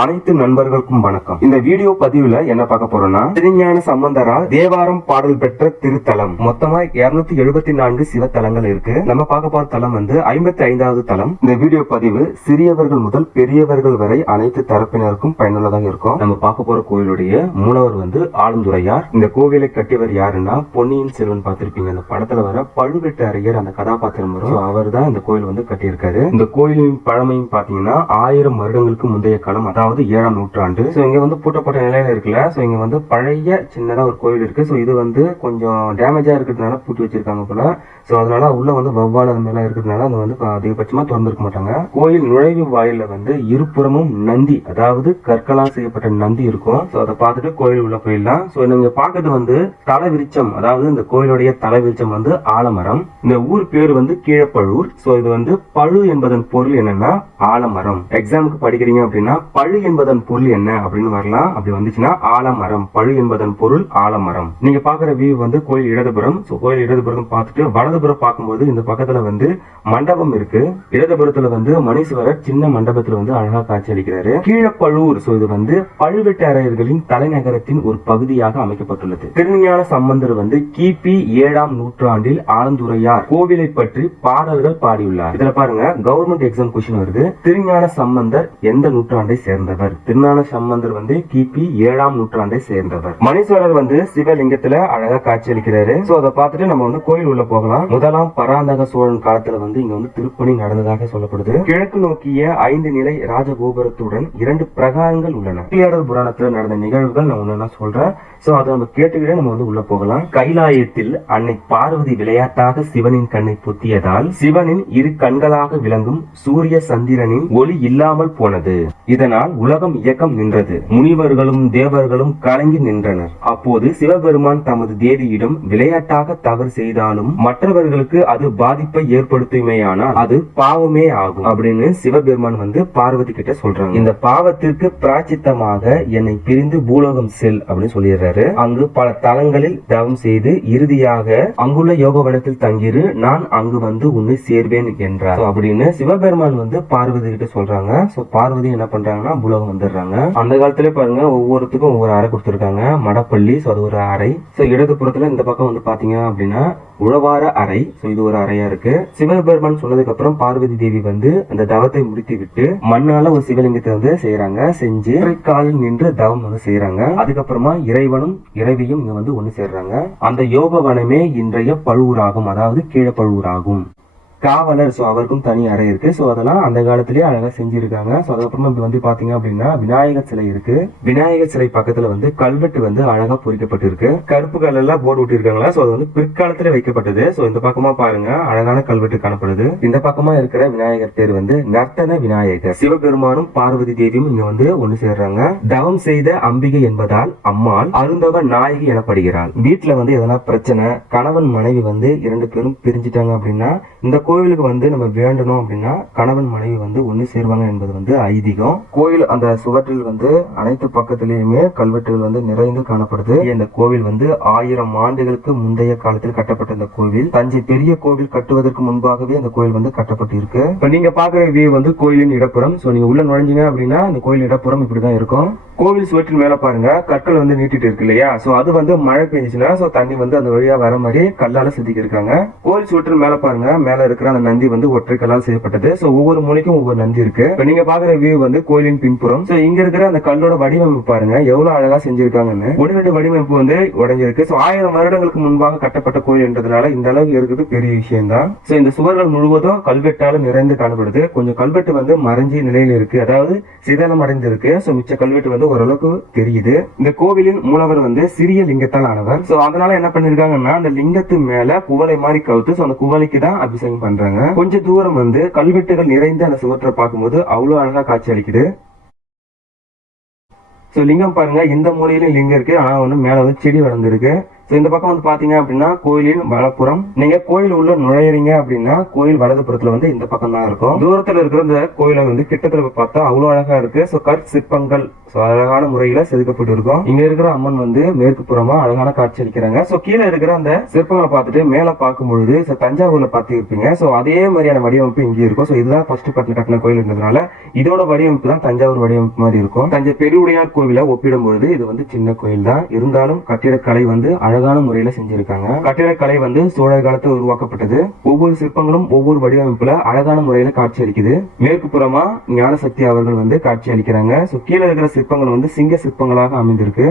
அனைத்து நண்பர்களுக்கும் வணக்கம். இந்த வீடியோ பதிவுல என்ன பார்க்க போறோம்னா திருஞான சம்பந்தரால் தேவாரம் பாடல் பெற்ற திருத்தலம். மொத்தமா 274 எழுபத்தி நான்கு சிவத்தலங்கள் இருக்கு. நம்ம பார்க்க போற தலம் வந்து ஐம்பத்தி ஐந்தாவது தலம். இந்த வீடியோ பதிவு சிறியவர்கள் முதல் பெரியவர்கள் வரை அனைத்து தரப்பினருக்கும் பயனுள்ளதாக இருக்கும். நம்ம பார்க்க போற கோயிலுடைய மூலவர் வந்து ஆளுந்துறையார் இந்த கோவிலை கட்டியவர் யாருன்னா பொன்னியின் செல்வன் பார்த்திருப்பீங்க. அந்த படத்துல வர பழுவேட்டு அறிஞர் அந்த கதாபாத்திரம் வரும். அவர் தான் இந்த கோயில் வந்து கட்டியிருக்காரு. இந்த கோயிலின் பழமையும் பாத்தீங்கன்னா ஆயிரம் வருடங்களுக்கு முந்தைய காலம். அதாவது ஏழாம் நூற்றாண்டு. ஸோ இங்கே வந்து பூட்டப்பட்ட நிலையில இருக்குல்ல. ஸோ இங்கே வந்து பழைய சின்னதாக ஒரு கோயில் இருக்கு. ஸோ இது வந்து கொஞ்சம் டேமேஜாக இருக்கிறதுனால பூட்டி வச்சிருக்காங்க போல. ஸோ அதனால உள்ள வந்து வவ்வால் அந்த மாதிரிலாம் இருக்கிறதுனால அது வந்து அதிகபட்சமாக திறந்துருக்க மாட்டாங்க. கோயில் நுழைவு வாயில வந்து இருபுறமும் நந்தி அதாவது கற்களால் செய்யப்பட்ட நந்தி இருக்கும். ஸோ அதை பார்த்துட்டு கோயில் உள்ள போயிடலாம். ஸோ நீங்க பார்க்கறது வந்து தலை விருச்சம் அதாவது இந்த கோயிலுடைய தலை விருச்சம் வந்து ஆலமரம். இந்த ஊர் பேர் வந்து கீழப்பழூர் ஸோ இது வந்து பழு என்பதன் பொருள் என்னன்னா ஆலமரம். எக்ஸாமுக்கு படிக்கிறீங்க அப்படின்னா பழு என்பதன் பொருள் என்ன அப்படின்னு வரலாம். அப்படி வந்துச்சுன்னா ஆலமரம். பழு என்பதன் பொருள் ஆலமரம். நீங்க பாக்குற வியூ வந்து கோயில் இடதுபுறம். சோ கோயில் இடதுபுறம் பார்த்துட்டு வலதுபுறம் பார்க்கும்போது இந்த பக்கத்துல வந்து மண்டபம் இருக்கு. இடதுபுறத்துல வந்து மணீஸ்வரர் சின்ன மண்டபத்துல வந்து அழகா காட்சி அளிக்கிறாரு கீழப்பழூர் சோ இது வந்து பழுவேட்டரையர்களின் தலைநகரத்தின் ஒரு பகுதியாக அமைக்கப்பட்டுள்ளது. திருஞான சம்பந்தர் வந்து கிபி ஏழாம் நூற்றாண்டில் ஆலந்துரையார் கோவிலை பற்றி பாடல்கள் பாடியுள்ளார். இதுல பாருங்க கவர்மெண்ட் எக்ஸாம் கொஸ்டின் வருது. திருஞான சம்பந்தர் எந்த நூற்றாண்டை சேர்ந்த சேர்ந்தவர். திருஞான சம்பந்தர் வந்து கிபி ஏழாம் நூற்றாண்டை சேர்ந்தவர். மணீஸ்வரர் வந்து சிவலிங்கத்துல அழகா காட்சியளிக்கிறாரு. சோ அதை பார்த்துட்டு நம்ம வந்து கோயில் உள்ள போகலாம். முதலாம் பராந்தக சோழன் காலத்துல வந்து இங்க வந்து திருப்பணி நடந்ததாக சொல்லப்படுது. கிழக்கு நோக்கிய ஐந்து நிலை ராஜகோபுரத்துடன் இரண்டு பிரகாரங்கள் உள்ளன. திருவிளையாடல் புராணத்துல நடந்த நிகழ்வுகள் நான் ஒன்னா சொல்றேன். சோ அதை நம்ம கேட்டுக்கிட்டே நம்ம வந்து உள்ள போகலாம். கைலாயத்தில் அன்னை பார்வதி விளையாட்டாக சிவனின் கண்ணை பொத்தியதால் சிவனின் இரு கண்களாக விளங்கும் சூரிய சந்திரனின் ஒளி இல்லாமல் போனது. இதனால் உலகம் இயக்கம் நின்றது. முனிவர்களும் தேவர்களும் கலங்கி நின்றனர். அப்போது சிவபெருமான் தமது தேவியிடம் விளையாட்டாக தவறு செய்தாலும் மற்றவர்களுக்கு அது பாதிப்பை ஏற்படுத்துமையானால் அது பாவமே ஆகும் அப்படின்னு சிவபெருமான் வந்து பார்வதி கிட்ட சொல்றாங்க. இந்த பாவத்திற்கு பிராச்சித்தமாக என்னை பிரிந்து பூலோகம் செல் அப்படின்னு சொல்லிடுறாரு. அங்கு பல தலங்களில் தவம் செய்து இறுதியாக அங்குள்ள யோகவனத்தில் தங்கிரு நான் அங்கு வந்து உன்னை சேர்வேன் என்றார். அப்படின்னு சிவபெருமான் வந்து பார்வதி கிட்ட சொல்றாங்க. பார்வதி என்ன பண்றாங்கன்னா புலவங்க வந்துடுறாங்க. அந்த காலத்திலே பாருங்க ஒவ்வொருத்துக்கும் ஒவ்வொரு அறை கொடுத்துருக்காங்க. மடப்பள்ளி ஸோ அது ஒரு அறை. ஸோ இடது புறத்துல இந்த பக்கம் வந்து பாத்தீங்க அப்படின்னா உழவார அறை. ஸோ இது ஒரு அறையா இருக்கு. சிவபெருமான் சொன்னதுக்கு அப்புறம் பார்வதி தேவி வந்து அந்த தவத்தை முடித்து விட்டு மண்ணால ஒரு சிவலிங்கத்தை வந்து செய்யறாங்க செஞ்சு காலில் நின்று தவம் வந்து செய்யறாங்க அதுக்கப்புறமா இறைவனும் இறைவியும் இங்க வந்து ஒண்ணு சேர்றாங்க. அந்த யோக வனமே இன்றைய பழுவூராகும் அதாவது கீழே பழுவூராகும் காவலர் ஸோ அவருக்கும் தனி அறை இருக்கு. ஸோ அதெல்லாம் அந்த காலத்திலேயே அழகா செஞ்சிருக்காங்க. ஸோ அதுக்கப்புறமா இப்போ வந்து பாத்தீங்க அப்படின்னா விநாயகர் சிலை இருக்கு. விநாயகர் சிலை பக்கத்துல வந்து கல்வெட்டு வந்து அழகா பொறிக்கப்பட்டிருக்கு. கருப்பு கல்லெல்லாம் போர்டு விட்டிருக்காங்களா ஸோ அது வந்து பிற்காலத்துல வைக்கப்பட்டது. ஸோ இந்த பக்கமா பாருங்க. அழகான கல்வெட்டு காணப்படுது. இந்த பக்கமா இருக்கிற விநாயகர் பேர் வந்து நர்த்தன விநாயகர். சிவபெருமானும் பார்வதி தேவியும் இங்க வந்து ஒன்று சேர்றாங்க. தவம் செய்த அம்பிகை என்பதால் அம்மாள் அருந்தவ நாயகி எனப்படுகிறாள். வீட்டில் வந்து எதனா பிரச்சனை கணவன் மனைவி வந்து இரண்டு பேரும் பிரிஞ்சிட்டாங்க அப்படின்னா இந்த கோவிலுக்கு வந்து நம்ம வேண்டணும் அப்படின்னா கணவன் மனைவி வந்து ஒன்று சேருவாங்க என்பது வந்து ஐதீகம். கோயில் அந்த சுவற்றில் வந்து அனைத்து பக்கத்திலேயுமே கல்வெட்டுகள் வந்து நிறைந்து காணப்படுது. இந்த கோவில் வந்து ஆயிரம் ஆண்டுகளுக்கு முந்தைய காலத்தில் கட்டப்பட்ட இந்த கோவில். தஞ்சை பெரிய கோவில் கட்டுவதற்கு முன்பாகவே இந்த கோயில் வந்து கட்டப்பட்டு இப்போ நீங்க பாக்குற வியூ வந்து கோயிலின் இடப்புறம். ஸோ நீங்க உள்ள நுழைஞ்சீங்க அப்படின்னா இந்த கோயில் இடப்புறம் இப்படிதான் இருக்கும். கோவில் சுவற்றின் மேல பாருங்க கற்கள் வந்து நீட்டிட்டு இருக்கு இல்லையா? சோ அது வந்து மழை பெஞ்சுச்சுன்னா சோ தண்ணி வந்து அந்த வழியா வர மாதிரி கல்லால செதுக்கி இருக்காங்க கோவில் சுவற்றின் மேல பாருங்க மேல இருக்கிற அந்த நந்தி வந்து ஒற்றை கல்லால் செய்யப்பட்டது. சோ ஒவ்வொரு மூலைக்கும் ஒவ்வொரு நந்தி இருக்கு. நீங்க பாக்குற வியூ வந்து கோயிலின் பின்புறம். ஸோ இங்க இருக்கிற அந்த கல்லோட வடிவமைப்பு பாருங்க. எவ்வளவு அழகா செஞ்சிருக்காங்கன்னு. ஒன்று ரெண்டு வடிவமைப்பு வந்து உடைஞ்சிருக்கு. ஸோ ஆயிரம் வருடங்களுக்கு முன்பாக கட்டப்பட்ட கோயில் என்றதுனால இந்த அளவுக்கு இருக்குது. பெரிய விஷயம் தான் சோ இந்த சுவர்கள் முழுவதும் கல்வெட்டால நிறைந்து காணப்படுது. கொஞ்சம் கல்வெட்டு வந்து மறைஞ்ச நிலையில இருக்கு. அதாவது சிதலம் அடைந்திருக்கு. ஸோ மிச்ச கல்வெட்டு வந்து ஓரளவுக்கு தெரியுது. இந்த கோவிலின் மூலவர் வந்து சிறிய லிங்கத்தால் ஆனவர். ஸோ அதனால என்ன பண்ணிருக்காங்கன்னா அந்த லிங்கத்து மேல குவளை மாதிரி கவுத்து ஸோ அந்த குவளைக்கு தான் அபிஷேகம் பண்றாங்க. கொஞ்ச தூரம் வந்து கல்வெட்டுகள் நிறைந்த அந்த சுவற்றை பார்க்கும்போது அவ்வளவு அழகா காட்சி அளிக்குது. சோ லிங்கம் பாருங்க. இந்த மூலையிலும் லிங்கம் இருக்கு. ஆனா வந்து மேல வந்து செடி வளர்ந்துருக்கு. சோ இந்த பக்கம் வந்து பாத்தீங்க அப்படின்னா கோயிலின் வலப்புறம். நீங்க கோயில் உள்ள நுழையறீங்க அப்படின்னா கோயில் வலது புறத்துல வந்து இந்த பக்கம் தான் இருக்கும். தூரத்துல இருக்கிற இந்த கோயிலை வந்து கிட்டத்தட்ட பார்த்தா அவ்வளவு அழகா இருக்கு. சோ கற் சிற்பங்கள் ஸோ அழகான முறையில் செதுக்கப்பட்டு இருக்கும் இங்க இருக்கிற அம்மன் வந்து மேற்கு புறமா அழகான காட்சி அளிக்கிறாங்க. ஸோ கீழே இருக்கிற அந்த சிற்பங்களை பார்த்துட்டு மேலே பார்க்கும் பொழுது தஞ்சாவூரில் தஞ்சாவூர்ல ஸோ அதே மாதிரியான வடிவமைப்பு இங்கே இருக்கும். ஸோ இதுதான் ஃபர்ஸ்ட் பட்டின கட்டின கோயில் இருந்ததுனால இதோட வடிவமைப்பு தான் தஞ்சாவூர் வடிவமைப்பு மாதிரி இருக்கும். தஞ்சை பெருவுடையார் கோவிலை ஒப்பிடும் பொழுது இது வந்து சின்ன கோயில் தான். இருந்தாலும் கட்டிடக்கலை வந்து அழகான முறையில் செஞ்சிருக்காங்க. கட்டிடக்கலை வந்து சோழர் காலத்தில் உருவாக்கப்பட்டது. ஒவ்வொரு சிற்பங்களும் ஒவ்வொரு வடிவமைப்புல அழகான முறையில் காட்சி அளிக்குது. மேற்கு புறமா ஞானசக்தி அவர்கள் வந்து காட்சி அளிக்கிறாங்க. ஸோ கீழே இருக்கிற சிற்பங்கள் வந்து சிங்க சிற்பங்களாக அமைந்திருக்கு.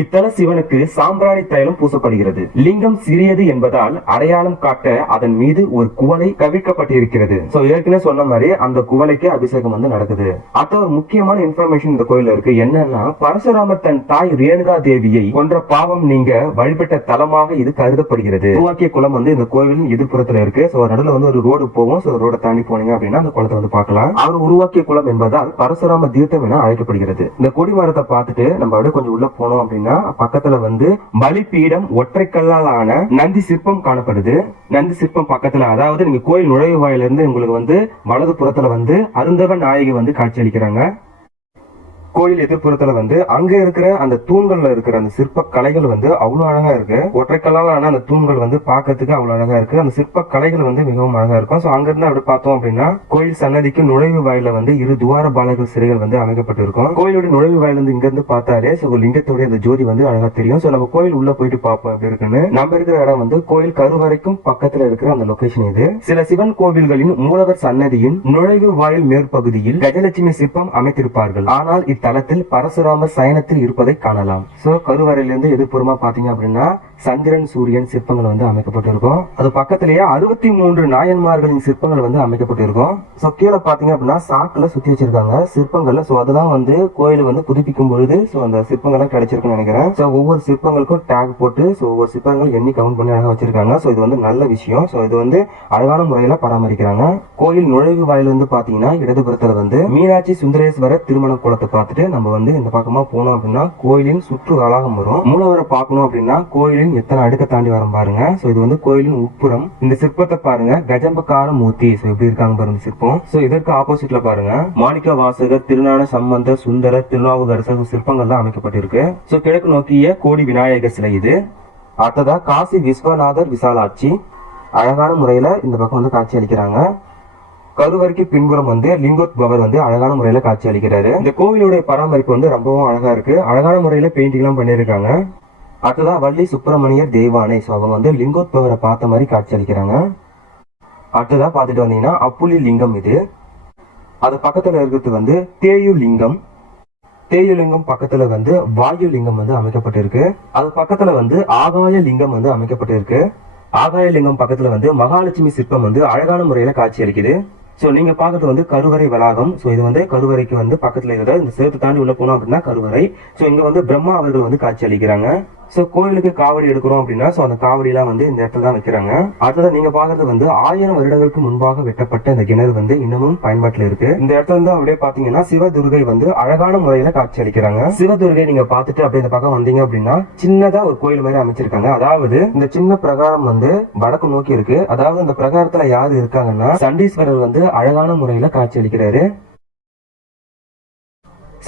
இத்தல சிவனுக்கு சாம்பிராணி தைலம் பூசப்படுகிறது. லிங்கம் சிறியது என்பதால் அடையாளம் காட்ட அதன் மீது ஒரு குவளை கவிழ்க்கப்பட்டிருக்கிறது. சோ ஏற்கனவே சொன்ன மாதிரி அந்த குவளைக்கு அபிஷேகம் வந்து நடக்குது. அத்த ஒரு முக்கியமான இன்ஃபர்மேஷன் இந்த கோயில இருக்கு. என்னன்னா பரசுராமர் தன் தாய் ரேணுகா தேவியை கொன்ற பாவம் நீங்க வழிபட்ட தலமாக இது கருதப்படுகிறது. உருவாக்கிய குளம் வந்து இந்த கோவிலின் எதிர்ப்புறத்துல இருக்கு. சோ நடுவில் வந்து ஒரு ரோடு போகும். சோ ரோட தாண்டி போனீங்க அப்படின்னா அந்த குளத்தை வந்து பார்க்கலாம். அவர் உருவாக்கிய குளம் என்பதால் பரசுராம தீர்த்தம் என அழைக்கப்படுகிறது. இந்த கொடி மரத்தை பார்த்துட்டு நம்ம அப்படியே கொஞ்சம் உள்ள போனோம் அப்படின்னா பக்கத்துல வந்து பலிபீடம் ஒற்றைக்கல்லால் ஆன நந்தி சிற்பம் காணப்படுது. நந்தி சிற்பம் பக்கத்துல அதாவது நீங்க கோயில் நுழைவு வாயிலிருந்து உங்களுக்கு வந்து வலது புறத்துல வந்து அருந்தவ நாயகி வந்து காட்சியளிக்கிறாங்க. கோயில் எதிர்ப்புறத்துல வந்து அங்க இருக்கிற அந்த தூண்கள்ல இருக்கிற அந்த சிற்ப கலைகள் வந்து அவ்வளவு அழகா இருக்கு. ஒற்றைக்கல்லால் ஆன அந்த தூண்கள் வந்து பார்க்கறதுக்கு அவ்வளவு அழகா இருக்கு. அந்த சிற்ப கலைகள் வந்து மிகவும் அழகா இருக்கும். சோ அங்க இருந்து அப்படி பார்த்தோம் அப்படின்னா கோயில் சன்னதிக்கு நுழைவு வாயில வந்து இரு துவார பாலகர் சிறைகள் வந்து அமைக்கப்பட்டிருக்கும் கோயிலோட நுழைவு வாயில இருந்து இங்க இருந்து பார்த்தாலே சோ லிங்கத்தோட அந்த ஜோதி வந்து அழகா தெரியும். சோ நம்ம கோயில் உள்ள போயிட்டு பார்ப்போம் அப்படி இருக்குன்னு. நம்ம இருக்கிற இடம் வந்து கோயில் கருவறைக்கும் பக்கத்துல இருக்கிற அந்த லொகேஷன் இது. சில சிவன் கோவில்களின் மூலவர் சன்னதியின் நுழைவு வாயில் மேற்பகுதியில் கஜலட்சுமி சிற்பம் அமைத்திருப்பார்கள். ஆனால் இத்தலத்தில் பரசுராமர் சயனத்தில் இருப்பதை காணலாம். சோ கருவறையிலிருந்து எதிர்ப்புறமா பாத்தீங்க அப்படின்னா சந்திரன் சூரியன் சிற்பங்கள் வந்து அமைக்கப்பட்டிருக்கும். அது பக்கத்திலேயே அறுபத்தி மூன்று நாயன்மார்களின் சிற்பங்கள் வந்து அமைக்கப்பட்டிருக்கும். ஸோ கீழே பார்த்தீங்க அப்படின்னா சாக்கில் சுற்றி வச்சிருக்காங்க. சிற்பங்கள்ல ஸோ அதுதான் வந்து கோயில் வந்து புதுப்பிக்கும் பொழுது ஸோ அந்த சிற்பங்கள்லாம் கிடைச்சிருக்குன்னு நினைக்கிறேன். ஸோ ஒவ்வொரு சிற்பங்களுக்கும் டேக் போட்டு ஸோ ஒவ்வொரு சிற்பங்கள் எண்ணி கவுண்ட் பண்ணி அழகாக வச்சிருக்காங்க. ஸோ இது வந்து நல்ல விஷயம். ஸோ இது வந்து அழகான முறையில் பராமரிக்கிறாங்க. கோயில் நுழைவு வாயில் வந்து பார்த்தீங்கன்னா இடதுபுறத்தில் வந்து மீனாட்சி சுந்தரேஸ்வரர் திருமண குளத்தை பார்த்துட்டு நம்ம வந்து இந்த பக்கமாக போனோம் அப்படின்னா கோயிலின் சுற்று வளாகம் வரும். மூலவரை பார்க்கணும் அப்படின்னா கோயிலின் எத்தனை அடுக்க தாண்டி வரும் பாருங்க. சோ இது வந்து கோயிலின் உட்புறம். இந்த சிற்பத்தை பாருங்க. கஜம்பக்கார மூர்த்தி சோ எப்படி இருக்காங்க பாருங்க சிற்பம். சோ இதற்கு ஆப்போசிட்ல பாருங்க. மாணிக்க வாசகர் திருநான சம்பந்தர் சுந்தரர் திருநாவுக்கரசர் சிற்பங்கள்லாம் அமைக்கப்பட்டிருக்கு. சோ கிழக்கு நோக்கிய கோடி விநாயகர் சிலை இது. அடுத்ததா காசி விஸ்வநாதர் விசாலாட்சி. அழகான முறையில இந்த பக்கம் வந்து காட்சி அளிக்கிறாங்க. கருவறைக்கு பின்புறம் வந்து லிங்கோத்பவர் வந்து அழகான முறையில காட்சி அளிக்கிறாரு. இந்த கோவிலுடைய பராமரிப்பு வந்து ரொம்பவும் அழகா இருக்கு. அழகான முறையில பெயிண்டிங் எல்லாம் பண்ணியிருக்காங்க. அடுத்ததான் வள்ளி சுப்பிரமணியர் தேவானை. ஸோ அவங்க வந்து லிங்கோத்பவரை பார்த்த மாதிரி காட்சி அளிக்கிறாங்க. பார்த்துட்டு வந்தீங்கன்னா அப்புலி லிங்கம் இது. அது பக்கத்துல இருக்கிறது வந்து தேயு லிங்கம். தேயு லிங்கம் பக்கத்துல வந்து வாயு லிங்கம் வந்து அமைக்கப்பட்டிருக்கு. அது பக்கத்துல வந்து ஆகாய லிங்கம் வந்து அமைக்கப்பட்டிருக்கு. ஆகாய லிங்கம் பக்கத்துல வந்து மகாலட்சுமி சிற்பம் வந்து அழகான முறையில காட்சி அளிக்குது. ஸோ நீங்க பாக்குறது வந்து கருவறை வளாகம். ஸோ இது வந்து கருவறைக்கு வந்து பக்கத்துல இருக்கிற இந்த சேர்த்து தாண்டி உள்ள போனோம் அப்படின்னா கருவறை. ஸோ இங்க வந்து பிரம்மா அவர்கள் வந்து காட்சி அளிக்கிறாங்க. ஸோ கோயிலுக்கு காவடி எடுக்கிறோம் அப்படின்னா ஸோ அந்த காவடியெலாம் வந்து இந்த இடத்துல தான் வைக்கிறாங்க. அடுத்தது நீங்க பாக்குறது வந்து ஆயிரம் வருடங்களுக்கு முன்பாக வெட்டப்பட்ட இந்த கிணறு வந்து இன்னமும் பயன்பாட்டில் இருக்கு. இந்த இடத்துல இருந்து அப்படியே பாத்தீங்கன்னா சிவதுர்கை வந்து அழகான முறையில காட்சி அளிக்கிறாங்க. சிவதுர்கை நீங்க பார்த்துட்டு அப்படியே இந்த பக்கம் வந்தீங்க அப்படின்னா சின்னதா ஒரு கோயில் மாதிரி அமைச்சிருக்காங்க. அதாவது இந்த சின்ன பிரகாரம் வந்து வடக்கு நோக்கி இருக்கு. அதாவது அந்த பிரகாரத்துல யாரு இருக்காங்கன்னா சண்டீஸ்வரர் வந்து அழகான முறையில காட்சி அளிக்கிறாரு.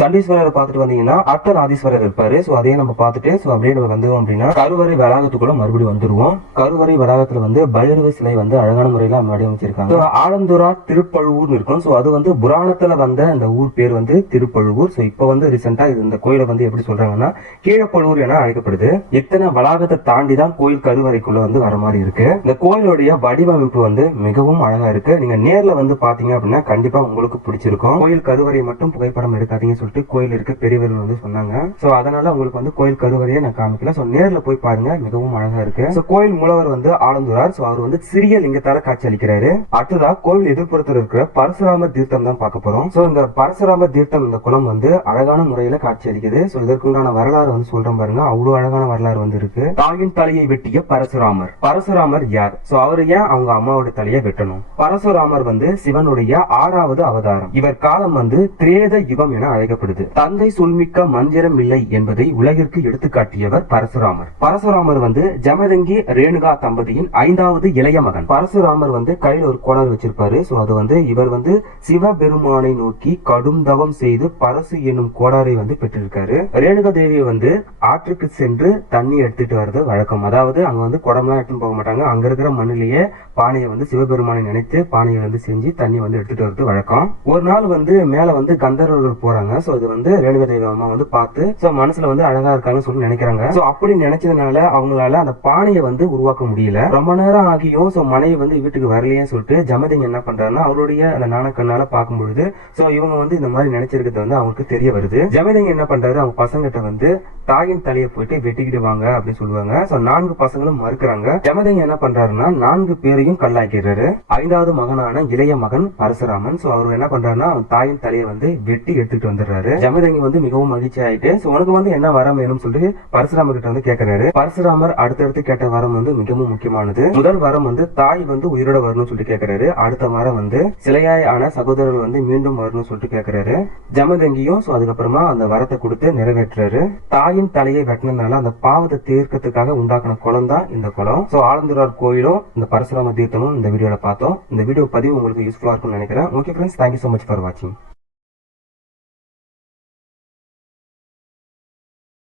சண்டீஸ்வரரை பார்த்துட்டு வந்தீங்கன்னா அர்த்தநாதீஸ்வரர் இருப்பாரு. ஸோ அதையே நம்ம பார்த்துட்டு ஸோ அப்படியே நம்ம வந்தோம் அப்படின்னா கருவறை வளாகத்துக்குள்ள மறுபடியும் வந்துருவோம். கருவறை வளாகத்துல வந்து பைரவ சிலை வந்து அழகான முறையில வடிவமைச்சிருக்காங்க So, ஆலந்துரா திருப்பழுவூர்னு இருக்கும். ஸோ அது வந்து புராணத்துல வந்த அந்த ஊர் பேர் வந்து திருப்பழுவூர். ஸோ இப்போ வந்து ரீசெண்டா இது இந்த கோயிலை வந்து எப்படி சொல்றாங்கன்னா கீழப்பழுவூர் என அழைக்கப்படுது. இத்தனை வளாகத்தை தாண்டி தான் கோயில் கருவறைக்குள்ள வந்து வர மாதிரி இருக்கு. இந்த கோயிலுடைய வடிவமைப்பு வந்து மிகவும் அழகா இருக்கு. நீங்க நேர்ல வந்து பாத்தீங்க அப்படின்னா கண்டிப்பா உங்களுக்கு பிடிச்சிருக்கும். கோயில் கருவறை மட்டும் புகைப்படம் எடுக்காதீங்க சொல்லிட்டு கோயில் இருக்க பெரியவர்கள் வந்து சொன்னாங்க. சோ அதனால உங்களுக்கு வந்து கோயில் கருவறையை நான் காமிக்கல. சோ நேர்ல போய் பாருங்க. மிகவும் அழகா இருக்கு. சோ கோயில் மூலவர் வந்து ஆலந்தூரார். சோ அவர் வந்து சிறிய லிங்கத்தால காட்சி அளிக்கிறாரு. அடுத்ததா கோயில் எதிர்ப்புறத்தில் இருக்கிற பரசுராம தீர்த்தம் தான் பார்க்க போறோம். சோ இந்த பரசுராம தீர்த்தம் இந்த குளம் வந்து அழகான முறையில காட்சி அளிக்குது. சோ இதற்குண்டான வரலாறு வந்து சொல்றேன் பாருங்க. அவ்வளவு அழகான வரலாறு வந்து இருக்கு. தாயின் தலையை வெட்டிய பரசுராமர். பரசுராமர் யார்? சோ அவர் ஏன் அவங்க அம்மாவோட தலையை வெட்டணும்? பரசுராமர் வந்து சிவனுடைய ஆறாவது அவதாரம். இவர் காலம் வந்து திரேத யுகம் என அழைக்கப்படுது கூறப்படுது தந்தை சொல்மிக்க மந்திரம் இல்லை என்பதை உலகிற்கு எடுத்துக்காட்டியவர் பரசுராமர். பரசுராமர் வந்து ஜமதங்கி ரேணுகா தம்பதியின் ஐந்தாவது இளைய மகன். பரசுராமர் வந்து கையில் ஒரு கோணல் வச்சிருப்பாரு. சோ அது வந்து இவர் வந்து சிவபெருமானை நோக்கி கடும் தவம் செய்து பரசு என்னும் கோடாரை வந்து பெற்றிருக்காரு. ரேணுகா தேவி வந்து ஆற்றுக்கு சென்று தண்ணி எடுத்துட்டு வர்றது வழக்கம். அதாவது அங்க வந்து குடம்லாம் எடுத்துன்னு போக மாட்டாங்க. அங்க இருக்கிற மண்ணிலேயே பானையை வந்து சிவபெருமானை நினைத்து பானையை வந்து செஞ்சு தண்ணி வந்து எடுத்துட்டு வரது வழக்கம். ஒரு நாள் வந்து மேல வந்து கந்தர்வர்கள் போறாங்க. சோ இது வந்து ரேணுக தேவி அம்மா வந்து பார்த்து சோ மனசுல வந்து அழகா இருக்காங்கன்னு சொல்லி நினைக்கிறாங்க. சோ அப்படி நினைச்சதுனால அவங்களால அந்த பானையை வந்து உருவாக்க முடியல. ரொம்ப நேரம் ஆகியும் சோ மனைவி வந்து வீட்டுக்கு வரலையேன்னு சொல்லிட்டு ஜமதிங்க என்ன பண்றாருன்னா அவருடைய அந்த நாணக்கண்ணால பார்க்கும் பொழுது சோ இவங்க வந்து இந்த மாதிரி நினைச்சிருக்கிறது வந்து அவங்களுக்கு தெரிய வருது. ஜமதிங்க என்ன பண்றாரு அவங்க பசங்கிட்ட வந்து தாயின் தலையை போயிட்டு வெட்டிக்கிட்டு வாங்க அப்படின்னு சொல்லுவாங்க. சோ நான்கு பசங்களும் மறுக்கிறாங்க. ஜமதிங்க என்ன பண்றாருன்னா நான்கு பேரையும் கல்லாக்கிறாரு. ஐந்தாவது மகனான இளைய மகன் பரசுராமன். சோ அவர் என்ன பண்றாருன்னா அவன் தாயின் தலையை வந்து வெட்டி எடுத்துட்டு வந்துடுறாரு. ஜமதங்கி வந்து மிகவும் மகிழ்ச்சி ஆயிட்டு சோ உனக்கு வந்து என்ன வரம் வேணும்னு சொல்லி பரசுராமர் கிட்ட வந்து கேக்குறாரு. பரசுராமர் அடுத்தடுத்து கேட்ட வரம் வந்து மிகவும் முக்கியமானது. முதல் வரம் வந்து தாய் வந்து உயிரோட வரணும்னு சொல்லிட்டு கேக்குறாரு. அடுத்த வாரம் வந்து சிலையாய் ஆன சகோதரர்கள் வந்து மீண்டும் வரணும்னு சொல்லிட்டு கேக்குறாரு. ஜமதங்கியும் சோ அதுக்கப்புறமா அந்த வரத்தை கொடுத்து நிறைவேற்றுறாரு. தாயின் தலையை வெட்டினதுனால அந்த பாவத்தை தீர்க்கறதுக்காக உண்டாக்குன குளம் தான் இந்த குளம். சோ ஆலந்துரார் கோயிலும் இந்த பரசுராம தீர்த்தமும் இந்த வீடியோல பார்த்தோம் இந்த வீடியோ பதிவு உங்களுக்கு யூஸ்ஃபுல்லா இருக்கும்னு நினைக்கிறேன் okay friends thank you so much for வாட்சிங்